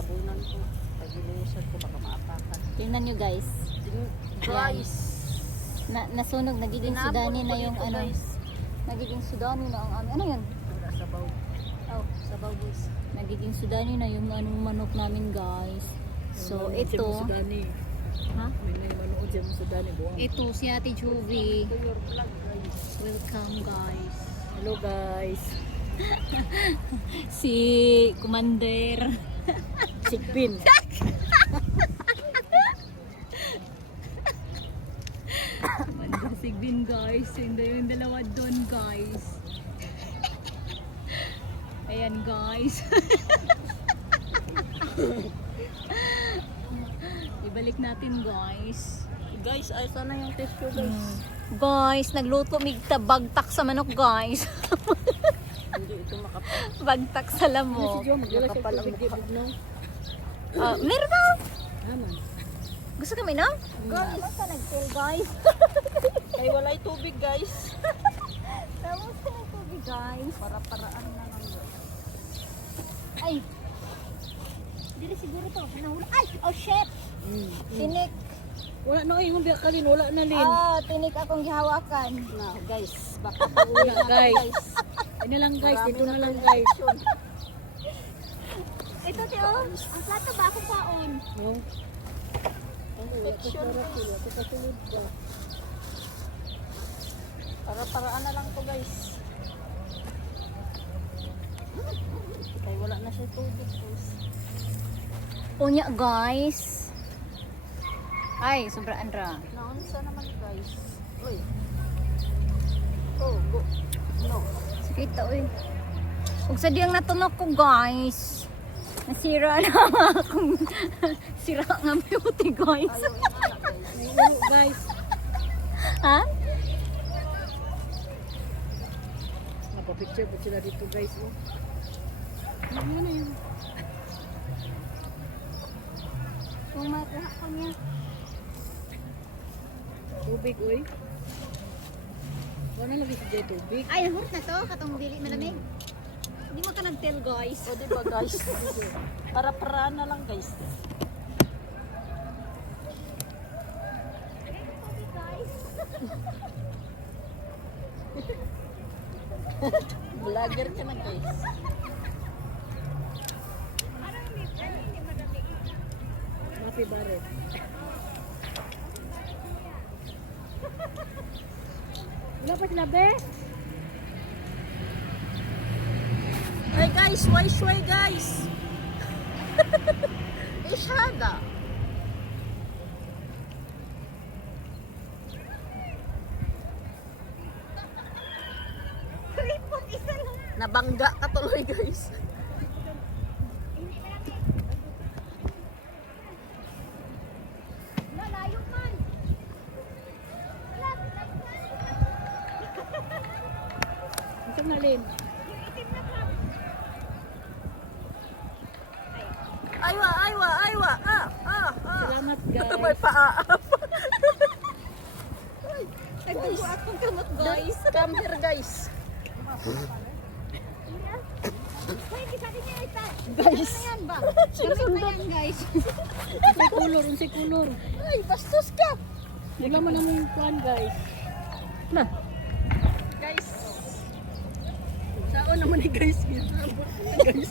tabunan ko. Pag-ilusad ko, baka maapakan. Tingnan nyo guys. Guys, Nasunog, nagiging tinapon Sudani ko na yung dito, ano. guys. Nagiging Sudani na ang ano yun? Wala, sabaw. Oh, Sabaw, guys. nagiging Sudani na yung anong manok namin guys. So ito, Sudani. ha? May manood dyan mo Sudani. Buwang. Ito si Ate Juvie. Ito your vlog, guys. Welcome guys. Hello, guys. Si Commander. Sigbin. Commander Sigbin guys. Yung dalawa doon guys. Ayan guys. Ibalik natin guys. Guys, ay sana yung tissue, guys. Guys, nagluto mig bagtak sa manok guys. Hindi ito makapal. Bagtak sa lamok. Makapal ang mukha. Meron ba? Naman. Gusto kami na? Guys, ka nag-tell guys. Ay, walay tubig, guys. Tapos ka nag-tubig guys. Para-paraan na lang, guys. Ay. Dili siguro to. Nahula. Ay! Oh shit! Tinik. Wala na, yung biyak kalin. Wala na, Lin. Tinik akong gihawakan. Na, guys. Baka pauwi na, guys. Ano lang, guys. Dito na lang, guys. Ito tiyo. Ang plato ba akong paon? Yung infection, guys. Para-paraan na lang to, guys. Kaya wala na siya tubig, guys. Unya guys. Ay, sobra andra. Naunsa naman, guys. Uy. Oh, go. No. Sakita uy. Ug sa diyang natunok ko guys. Nasira na akong sira nga beauty guys. Ayaw inana, guys. Naiulo, guys. Ha? Napapicture pa sila dito, guys. Oh. Ano na yun? Kung makuha ko niya. Tubig, uy. Wala lagi siya tubig. Ay, nahurot na to. Katong dili malamig. Hindi mo ka nag-tell guys. O, diba, guys? Para-paraan na lang, guys. Vlogger ka na, guys. Happy Barret. Wala pa sila, be? Hey guys, shway guys. Ishada. Report isa lang. Nabangga ka tuloy, guys. Layo man. Ito na, Lin. Aywa. Salamat, guys. May paa-up. Nagdugo akong kamot guys. Come here, guys. Hoy, sabi niya ita. Guys. Ano yan ba? Gamit pa yan guys. Si kulor. Ay, bastos ka. Wala mo namang plan, guys. Na. Guys. Saan naman ni guys? Guys.